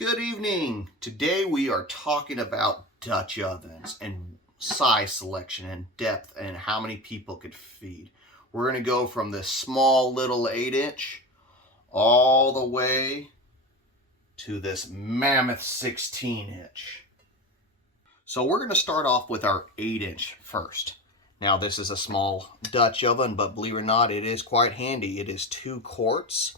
Good evening. Today we are talking about Dutch ovens and size selection and depth and how many people could feed. We're going to go from this small little 8-inch all the way to this mammoth 16-inch. So we're going to start off with our 8-inch first. Now this is a small Dutch oven, but believe it or not, it is quite handy. It is 2 quarts.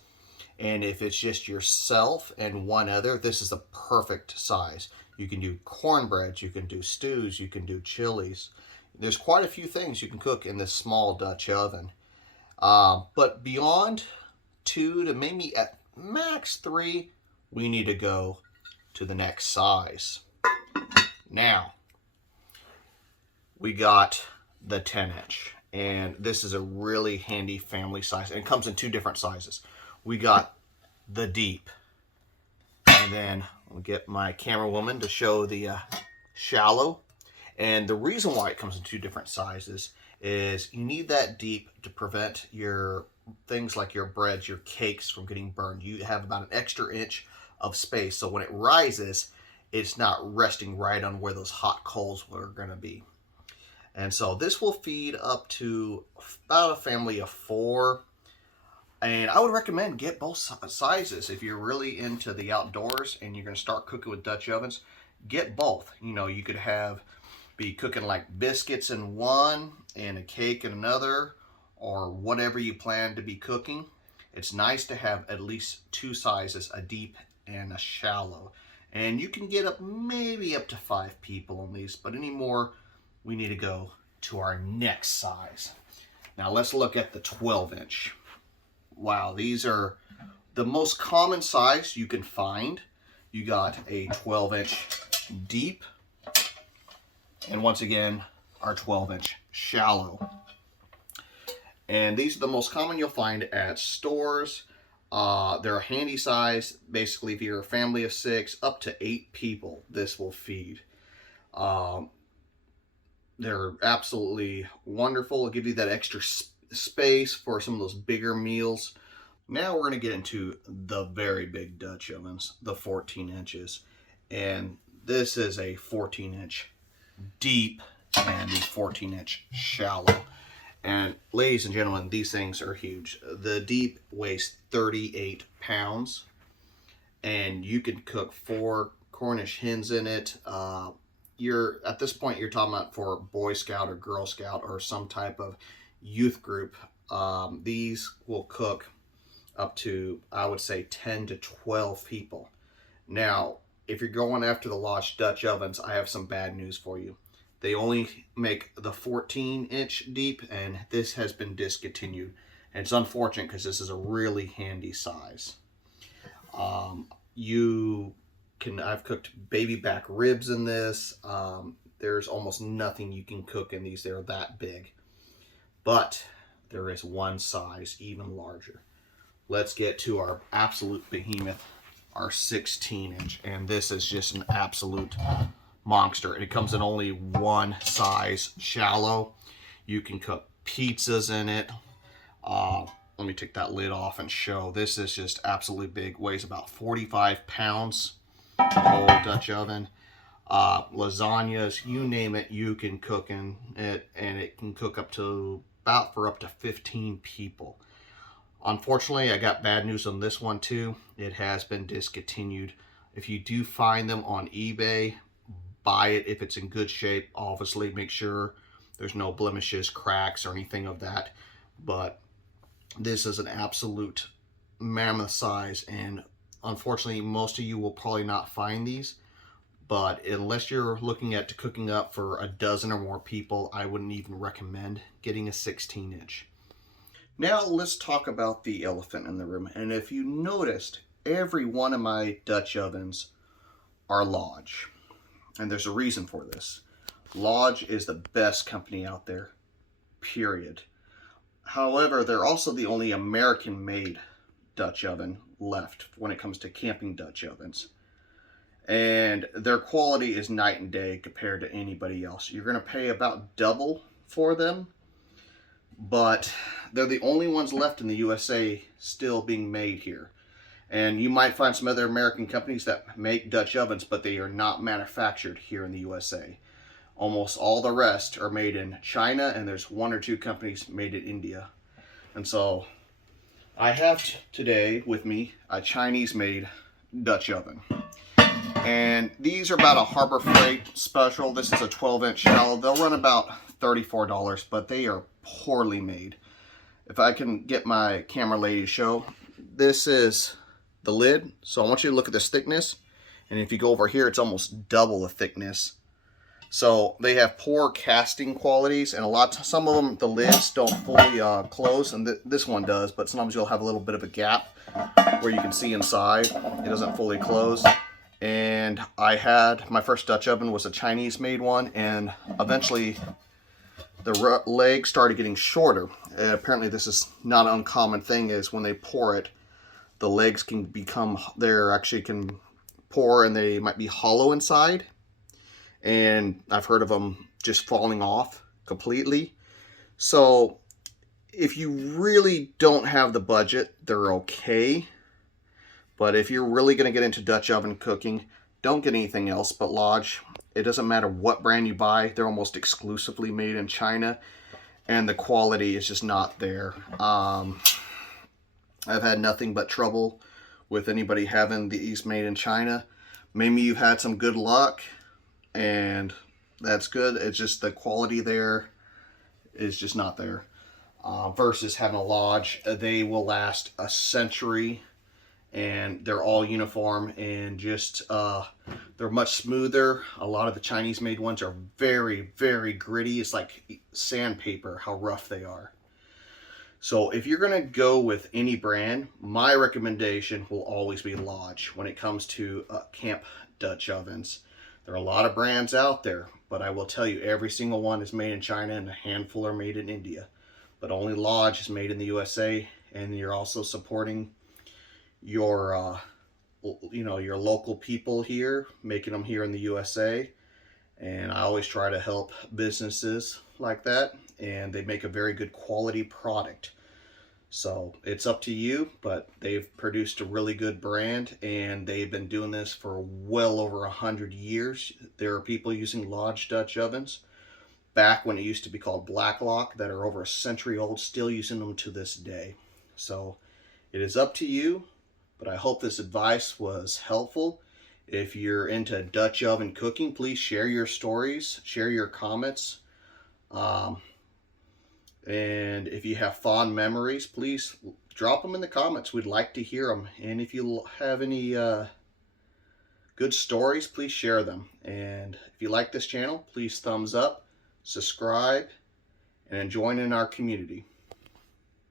And if it's just yourself and one other, this is a perfect size. You can do cornbreads, you can do stews, you can do chilies. There's quite a few things you can cook in this small Dutch oven. But beyond 2 to maybe at max 3, we need to go to the next size. Now, we got the 10-inch. And this is a really handy family size. And it comes in 2 different sizes. We got the deep, and then I'll get my camera woman to show the shallow. And the reason why it comes in 2 different sizes is you need that deep to prevent your things like your breads, your cakes from getting burned. You have about an extra inch of space, so when it rises, it's not resting right on where those hot coals are going to be. And so this will feed up to about a family of 4. And I would recommend get both sizes. If you're really into the outdoors and you're going to start cooking with Dutch ovens, get both. You know, you could be cooking like biscuits in one and a cake in another, or whatever you plan to be cooking. It's nice to have at least 2 sizes, a deep and a shallow. And you can get up maybe up to 5 people on these, but anymore, we need to go to our next size. Now let's look at the 12-inch. Wow, these are the most common size you can find. You got a 12-inch deep, and once again, our 12-inch shallow. And these are the most common you'll find at stores. They're a handy size. Basically, if you're a family of 6, up to 8 people, this will feed. They're absolutely wonderful. It'll give you that extra space for some of those bigger meals. Now we're going to get into the very big Dutch ovens, the 14 inches. And this is a 14-inch deep and a 14-inch shallow. And ladies and gentlemen, these things are huge. The deep weighs 38 pounds. And you can cook 4 Cornish hens in it. At this point, you're talking about for Boy Scout or Girl Scout or some type of youth group. These will cook up to, I would say, 10 to 12 people. Now, if you're going after the Lodge Dutch ovens, I have some bad news for you. They only make the 14-inch deep, and this has been discontinued. And it's unfortunate because this is a really handy size. I've cooked baby back ribs in this. There's almost nothing you can cook in these. They're that big. But there is one size even larger. Let's get to our absolute behemoth, our 16-inch. And this is just an absolute monster. It comes in only one size shallow. You can cook pizzas in it. Let me take that lid off and show. This is just absolutely big. Weighs about 45 pounds. Whole Dutch oven. Lasagnas, you name it, you can cook in it, and it can cook up to 15 people. Unfortunately, I got bad news on this one too. It has been discontinued. If you do find them on eBay, buy it if it's in good shape. Obviously, make sure there's no blemishes, cracks, or anything of that. But this is an absolute mammoth size, and unfortunately, most of you will probably not find these. But unless you're looking at cooking up for a dozen or more people, I wouldn't even recommend getting a 16-inch. Now let's talk about the elephant in the room. And if you noticed, every one of my Dutch ovens are Lodge. And there's a reason for this. Lodge is the best company out there, period. However, they're also the only American-made Dutch oven left when it comes to camping Dutch ovens. And their quality is night and day compared to anybody else. You're going to pay about double for them, but they're the only ones left in the USA still being made here. And you might find some other American companies that make Dutch ovens, but they are not manufactured here in the USA. Almost all the rest are made in China, and there's 1 or 2 companies made in India. And so I have today with me a Chinese-made Dutch oven. And these are about a Harbor Freight special. This is a 12-inch shell. They'll run about $34, but they are poorly made. If I can get my camera lady to show, this is the lid. So I want you to look at this thickness. And if you go over here, it's almost double the thickness. So they have poor casting qualities, and some of them, the lids don't fully close, and this one does, but sometimes you'll have a little bit of a gap where you can see inside. It doesn't fully close. And I had, my first Dutch oven was a Chinese made one, and eventually the legs started getting shorter. And apparently this is not an uncommon thing, is when they pour it, the legs can become, can pour and they might be hollow inside. And I've heard of them just falling off completely. So if you really don't have the budget, they're okay. But if you're really going to get into Dutch oven cooking, don't get anything else but Lodge. It doesn't matter what brand you buy. They're almost exclusively made in China, and the quality is just not there. I've had nothing but trouble with anybody having these made in China. Maybe you've had some good luck, and that's good. It's just the quality there is just not there. Versus having a Lodge, they will last a century, and they're all uniform, and just they're much smoother. A lot of the Chinese made ones are very, very gritty. It's like sandpaper how rough they are. So if you're going to go with any brand, my recommendation will always be Lodge when it comes to camp Dutch ovens. There are a lot of brands out there, but I will tell you, every single one is made in China, and a handful are made in India. But only Lodge is made in the USA, and you're also supporting your, your local people here, making them here in the USA. And I always try to help businesses like that, and they make a very good quality product. So it's up to you, but they've produced a really good brand, and they've been doing this for well over 100 years. There are people using Lodge Dutch ovens back when it used to be called Blacklock that are over a century old, still using them to this day. So it is up to you, but I hope this advice was helpful. If you're into Dutch oven cooking, please share your stories, share your comments. And if you have fond memories, please drop them in the comments. We'd like to hear them. And if you have any good stories, please share them. And if you like this channel, please thumbs up, subscribe, and join in our community.